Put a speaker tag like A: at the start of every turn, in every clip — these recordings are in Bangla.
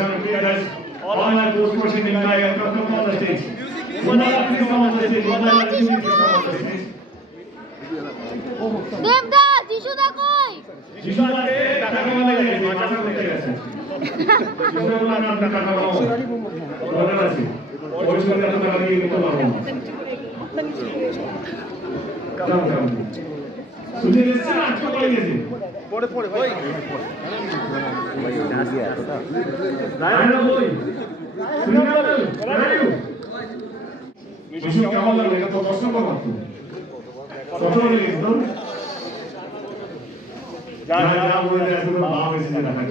A: going to realize all my goals pushing in my head from all the things. One of the from all the things, one of the things from all the things.
B: দেবদা যিশুদা কই
A: যিশুদা কে টাকা কামাতে গেছে মাথা করতে গেছে যিশুদা নাম টাকা কামাও বলা আছে ওই সময় টাকা দিয়ে নিতে পারব না কাম কাম সুধীর এসছে না, আজকে পড়ে গেছে। রায়না বই। সুধীর রায়ু। শিশু কেমন লাগল? এটা তো দশ কত বলে গেছে যা যা বলে দেয় শুধু ভাব দেখার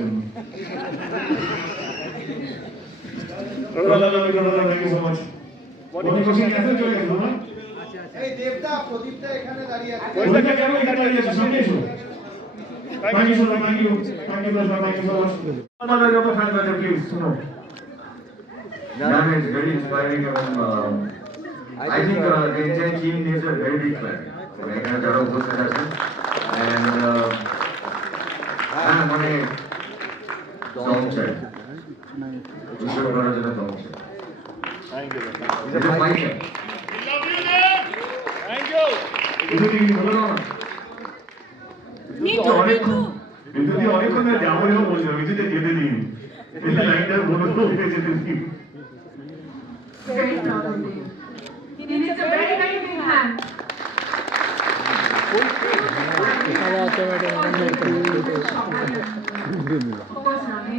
A: জন্য থ্যাংক ইউ সো মাচ খুশি গেছে চলে গেছিল না
C: এই দেবদা প্রদীপটা এখানে দাঁড়িয়ে আছে।
A: ওইটা কেন এখানে দাঁড়িয়ে আছে? সামনে এসো। Thank you so much thank you thank you thank you so much আমাদের যত ফ্যান আছে প্লিজ শুনো।
D: That is very inspiring এবং uh, I think uh, the Indian team needs a very big plan. এখানে যারা উপস্থিত আছেন and uh, হ্যাঁ মানে দম চাই। দুশো করার জন্য দম চাই। It's a fighter.
A: কিন্তু কি হলো না
B: নিচু
A: অনেকক্ষণ অনেকক্ষণ যাব যাব বলছো আমি যেতে দিন লাইনটা বলো যেতে দিন
E: very proud of you. He needs a very, very big hand. Of course, আমি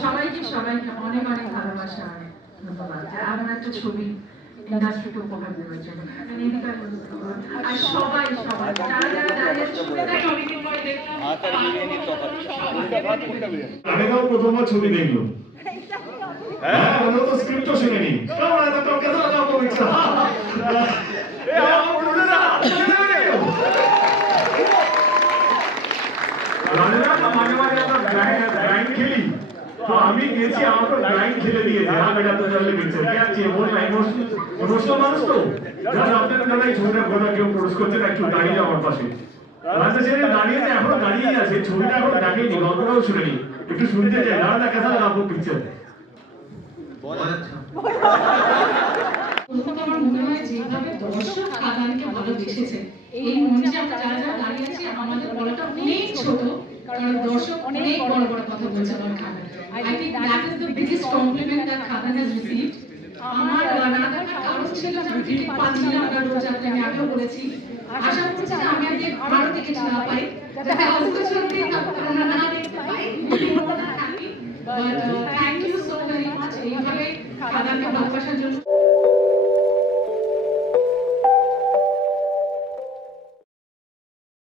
E: সবাইকে সবাইকে অনেক অনেক ভালোবাসা ধন্যবাদ একটা ছবি ইন্ডাস্ট্রিকে উপহার দেওয়ার জন্য। আর সবাই সবাই। যারা যারা দাঁড়িয়ে ছবিটা ছবিকে পরে দেখলাম।
A: আমি তো প্রথমবার ছবি দেখল হ্যাঁ? ওরা তো স্ক্রিপ্টও শুনেনি। না। আমার মাঝে মাঝে আমরা ব্লাইন্ড খেলি। তো আমি গেছি আমাকে ব্লাইন্ড খেলে দিয়েছে। হ্যাঁ বেটা, তো চলে গেছে। কি আছে বল ইমোশনাল মানুষ তো। যারা আপনাদের এই ছবিটা ঘোরা কেউ প্রডিউস করছে না একটু দাঁড়িয়ে আমার পাশে। রাজা ছেলে দাঁড়িয়েছে এখনও দাঁড়িয়েই আছে। ছবিটা এখনও দেখেনি গল্পটাও শুনেনি। একটু শুনতে চাই। দাঁড়া কেসা লাগা আপু পিকচার।
E: আমার মনে দর্শক দাঁড়িয়ে আমাদের বলাটা অনেক ছোট, কারণ দর্শক অনেক বড় বড় কথা বলছে আমার খাতান think that is the biggest compliment that খাতান has received আমার দেখার কারণ ছিল যে আমি টিকিট পাচ্ছিলাম না রোজ রাত্রে আমি আগেও বলেছি আশা করছি আমি আগে ভারত থেকে ছাড়া পাই যাতে